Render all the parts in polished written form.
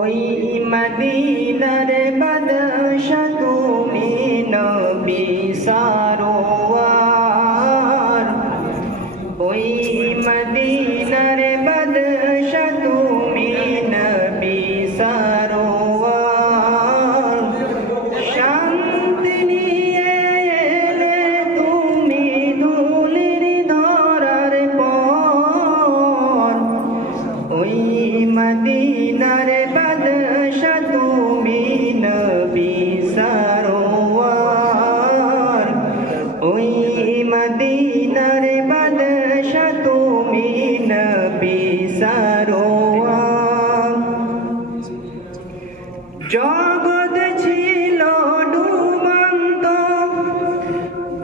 ওই মদিনার বাদশা তুমি নবী সারোয়ার, ওই মদিনার বাদশা তুমি নবী সারোয়ার। শান্তি নিয়ে এলে তুমি ধুলির ধরার পর, ওই মদিনার বাদশা তুমি নবী সারোয়ার, ওই মদিনার বাদশা তুমি নবী সারোয়ার। জগৎ ছিল ডুবন্ত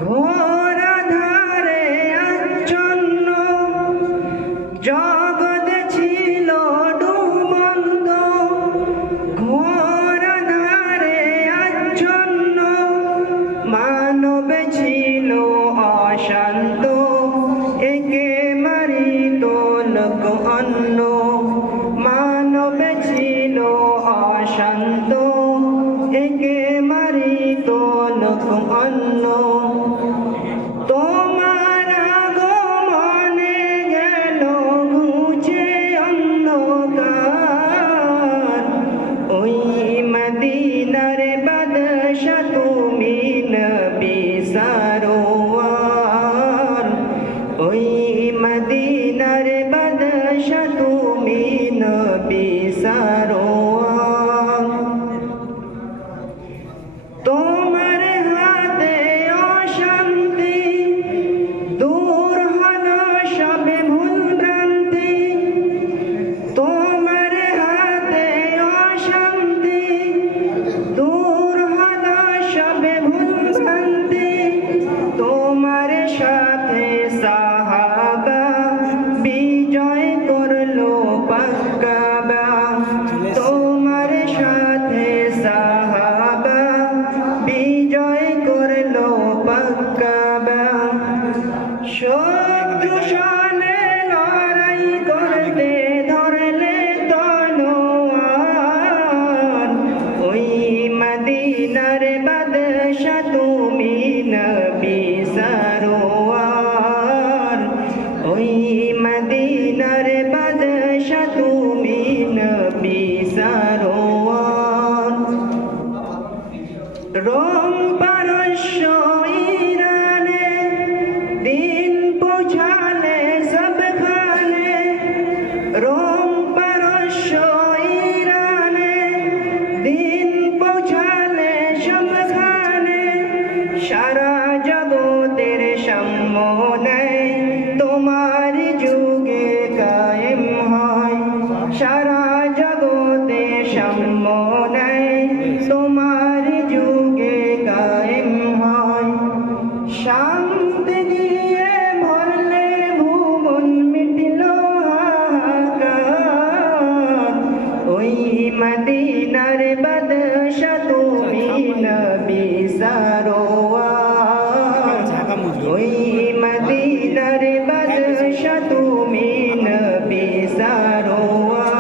ঘোর আঁধারে আচ্ছন্ন, জগৎ ছিল ডুবন্ত ঘোর আঁধারে আচ্ছন্ন, মানব ছিল অশান্ত একে মারিত লোক অন্য, মানব ছিল অশান্ত একে মারিত লোক অন্য। তোমার আগমনে গেল ঘুচে অন্ধকার, ওই মদিনার বাদশা তুমি নবী সারোয়ার, ওই মদিনার বাদশা তুমি নবী সারোয়ার। তোমার হাতে অশান্তি দূর হলো সবে ভুল ভ্রান্তি, তোমার হাতে অশান্তি দূর হলো সবে ভুল ভ্রান্তি। তোমার সাথে সাহাবা বিজয় করলো পাক্কাবা, তোমার সাথে সাহাবা বিজয় করলো পাক্কাবা। শত্রু সামনে লড়াই করতে ধরলে তলোয়ার, ওই মদিনার বাদশা তুমি নবী সারোয়ার, ওই মদিনার বাদশা তুমি নবী সারোয়ার। রোম পারস্য ইরানে দিন পৌঁছালে সবখানে, রোম পারস্য ইরানে দিন পৌঁছালে সবখানে, সারা জগতের সাম্য নেই তোমার যুগে কায়েম হয়, সারা জগতে সাম্য নেই তোমার যুগে কায়েম হয়। শান্তি দিয়ে ভরলে ভুবন মিটল হাহাকার, ওই মদিনার বাদশা তুমি নবী সারোয়ার, ওই মদিনার বাদশা তুমি নবী সারোয়ার।